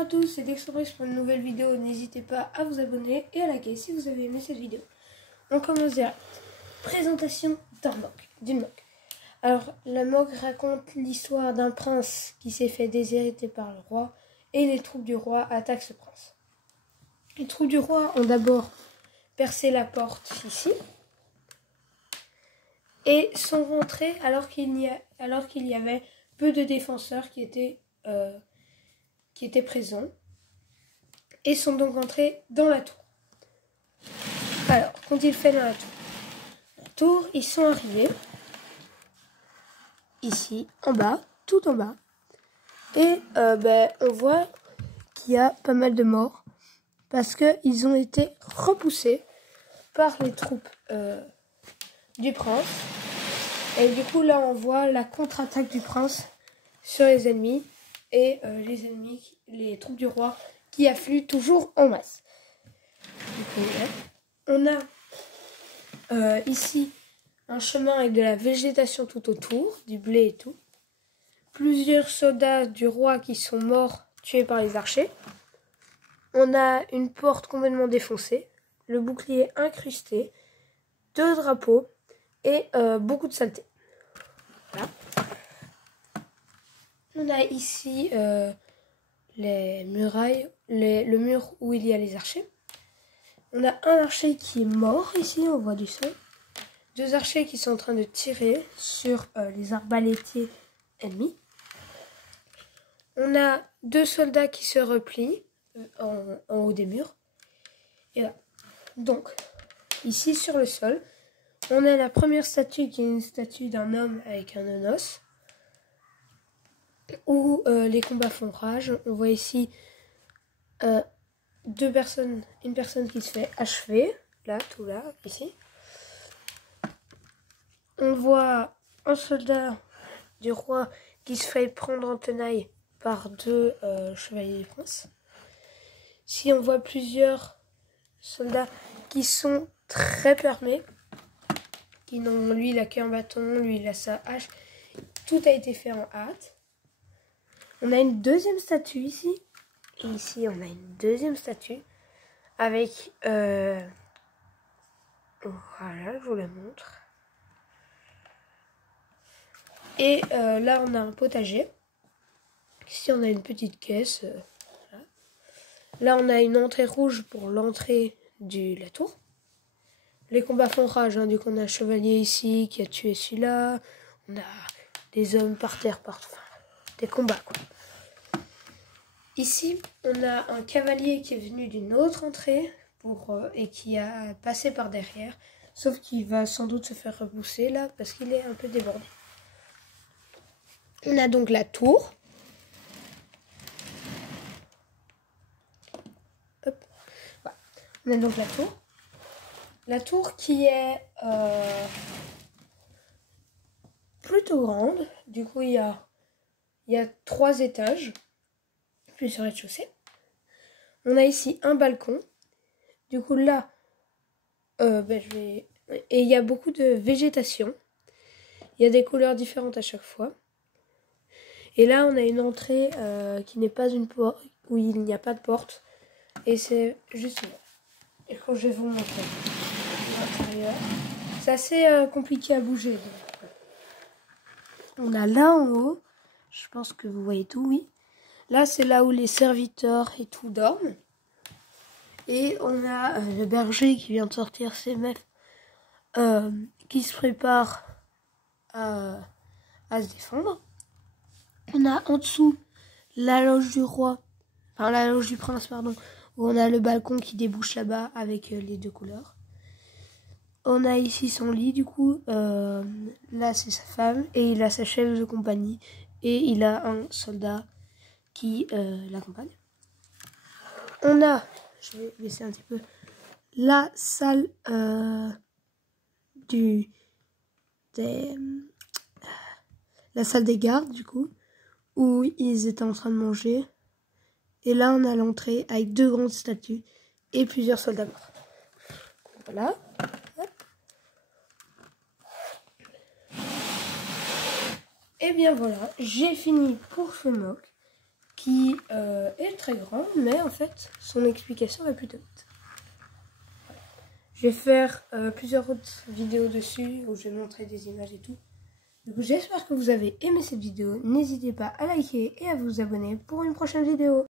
Bonjour à tous, c'est Dexobrex pour une nouvelle vidéo. N'hésitez pas à vous abonner et à liker si vous avez aimé cette vidéo. On commence direct. Présentation d'une moque. Alors, la moque raconte l'histoire d'un prince qui s'est fait déshériter par le roi et les troupes du roi attaquent ce prince. Les troupes du roi ont d'abord percé la porte ici et sont rentrées alors qu'il y avait peu de défenseurs qui étaient présents et sont donc entrés dans la tour. Alors, qu'ont-ils fait dans la tour? Ils sont arrivés ici, en bas, tout en bas, et on voit qu'il y a pas mal de morts parce qu'ils ont été repoussés par les troupes du prince. Et du coup, là, on voit la contre-attaque du prince sur les ennemis et les troupes du roi qui affluent toujours en masse. Du coup, on a ici un chemin avec de la végétation tout autour, du blé et tout. Plusieurs soldats du roi qui sont morts, tués par les archers. On a une porte complètement défoncée, le bouclier incrusté, 2 drapeaux et beaucoup de saleté. Voilà. On a ici les murailles, le mur où il y a les archers. On a un archer qui est mort ici, on voit du sang. 2 archers qui sont en train de tirer sur les arbalétiers ennemis. On a 2 soldats qui se replient en haut des murs. Et là. Donc, ici sur le sol, on a la première statue qui est une statue d'un homme avec un onos. Où les combats font rage. On voit ici une personne qui se fait achever, là, tout là, ici. On voit un soldat du roi qui se fait prendre en tenaille par 2 chevaliers du prince. Ici, on voit plusieurs soldats qui sont très permés. Lui, il a qu'un bâton, lui, il a sa hache. Tout a été fait en hâte. On a une deuxième statue ici. Et ici, on a une deuxième statue avec... Voilà, je vous la montre. Et là, on a un potager. Ici, on a une petite caisse. Voilà. Là, on a une entrée rouge pour l'entrée de la tour. Les combats font rage. Hein. Du coup, on a un chevalier ici qui a tué celui-là. On a des hommes par terre, partout. Enfin, des combats, quoi. Ici, on a un cavalier qui est venu d'une autre entrée et qui a passé par derrière. Sauf qu'il va sans doute se faire repousser là parce qu'il est un peu débordé. On a donc la tour. Hop. Voilà. On a donc la tour. La tour qui est plutôt grande. Du coup, il y a 3 étages. Plus sur rez-de-chaussée. On a ici un balcon. Du coup là, et il y a beaucoup de végétation. Il y a des couleurs différentes à chaque fois. Et là, on a une entrée qui n'est pas une porte, où il n'y a pas de porte. Et c'est juste là. Et quand je vais vous montrer l'intérieur, c'est assez compliqué à bouger. Donc. On a là en haut, je pense que vous voyez tout, oui. Là, c'est là où les serviteurs et tout dorment. Et on a le berger qui vient de sortir ses meufs, qui se prépare à se défendre. On a en dessous la loge du roi, enfin la loge du prince, pardon, où on a le balcon qui débouche là-bas avec les 2 couleurs. On a ici son lit, du coup, là c'est sa femme, et il a sa chef de compagnie, et il a un soldat qui l'accompagne. On a, je vais baisser un petit peu, la salle la salle des gardes, du coup, où ils étaient en train de manger. Et là, on a l'entrée avec 2 grandes statues et plusieurs soldats morts. Voilà. Et bien voilà, j'ai fini pour ce mock qui est très grand, mais en fait, son explication va plutôt vite. Je vais faire plusieurs autres vidéos dessus où je vais montrer des images et tout. Du coup, j'espère que vous avez aimé cette vidéo. N'hésitez pas à liker et à vous abonner pour une prochaine vidéo.